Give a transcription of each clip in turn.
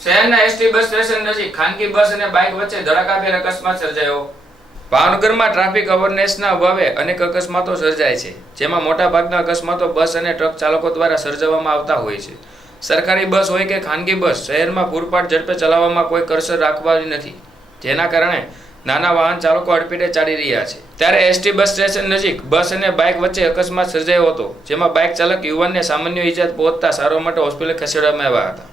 શહેરના ST bus station નજીક ખાનગી બસ અને બાઇક વચ્ચે ધડાકાભેર અકસ્માત સર્જાયો. ભાવનગરમાં ટ્રાફિક અવેરનેસના અભાવે અનેક અકસ્માતો સર્જાય છે, જેમાં મોટાભાગના અકસ્માતો બસ અને ટ્રક ચાલકો દ્વારા સર્જવામાં આવતા હોય છે. સરકારી બસ હોય કે ખાનગી બસ શહેરમાં પૂરપાટ ઝડપે ચલાવવામાં કોઈ કરસર રાખવાની નથી, જેના કારણે નાના વાહન ચાલકો અડપીટે ચાલી રહ્યા છે. ત્યારે એસટી બસ સ્ટેશન નજીક બસ અને બાઇક વચ્ચે અકસ્માત સર્જાયો હતો, જેમાં બાઇક ચાલક યુવાનને સામાન્ય ઈજા પહોંચતા સારવાર માટે હોસ્પિટલ ખસેડવામાં આવ્યા હતા.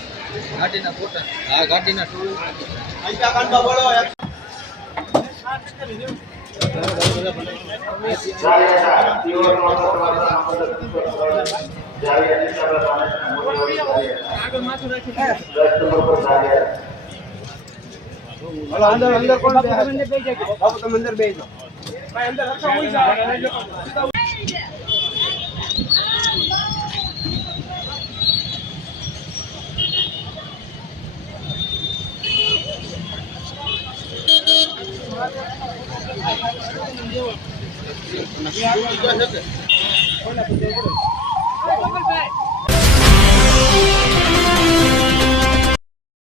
ગાડીના ફોટા. હા ગાડીના ટોલ અંદર અંદર કોણ અંદર બેસી જાઓ. અંદર રખા છે.